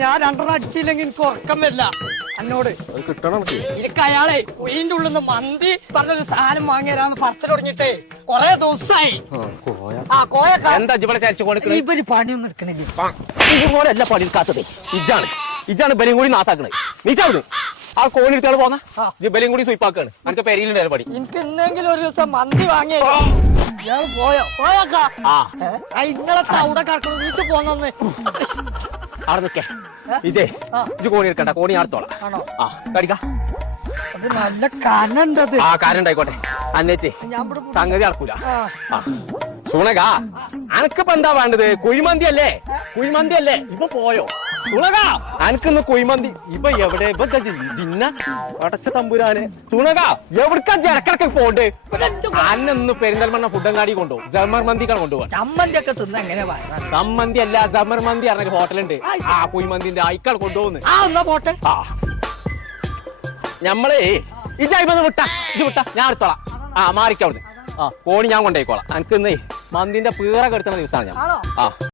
ഞാൻ രണ്ടെണ്ണം അടിച്ചില്ലെങ്കിൽ ഉറക്കം വരില്ല അന്നോട് കിട്ടണം എനിക്ക് അയാളെ ഉയിന്റെ ഉള്ളിൽ നിന്ന് മന്തി പറഞ്ഞൊരു സാധനം വാങ്ങിയാന്ന് പറച്ചു തുടങ്ങിട്ടേ കൊറേ ദിവസമായി ആ കോയ കാണിച്ചു പണിയൊന്നും എടുക്കണേ പണി കാത്തത് ഇജാണ് ഇജാണ് ബലിയും കൂടി നാസാക്കണേ നീച്ചാണ് ആ കോഴി എടുത്താൽ പോന്ന ബലിയും കൂടി സ്വീപ്പാക്കാണ് എനിക്ക് പെരിയിലുണ്ടായ പടി എനിക്ക് എന്തെങ്കിലും ഒരു ദിവസം മന്തി പോയോ വാങ്ങിയ നിങ്ങളെ ഉടക്കാക്കണം നീച്ച പോന്നെ അറുതൊക്കെ ഇതേ ഇത് കോണി എടുക്കണ്ട കോണി അറുത്തോളാം ആ കടിക്കാം നല്ല കാനുണ്ടത് ആ കാനുണ്ടായിക്കോട്ടെ അന്നേച്ചേ സംഗതി നടക്കൂല സുണക അനക്കിപ്പോ എന്താ വേണ്ടത് കുഴിമന്തി അല്ലേ കുഴിമന്തി അല്ലേ ഇപ്പൊ പോയോ സുണക അനക്കിന്ന് കുഴിമന്തി ഇപ്പൊ എവിടെ ഇപ്പൊ ചിന്ന അടച്ച തമ്പുരാന് സുണക എവിടക്ക ജനക്കിടക്ക് പോണ്ട് അന്നൊന്ന് പെരിന്തൽമണ്ണ ഫുഡും കാടി കൊണ്ടുപോകും ജർമർമന്തി കൊണ്ടുപോകും ചമ്മന്തി അല്ല ജർമർമന്തി അറിഞ്ഞ ഹോട്ടലുണ്ട് ആ കുഴിമന്തിന്റെ അയക്കാൾ കൊണ്ടുപോകുന്നു ഞമ്മളേ ഇതായി വിട്ട ഇത് വിട്ട ഞാൻ എടുത്തോളാം ആ മാറിക്കവിടെ ആ കോണി ഞാൻ കൊണ്ടേക്കോളാം എനിക്ക് ഇന്ന് മന്തിന്റെ പീറൊക്കെ എടുത്തുന്ന ദിവസമാണ് ആ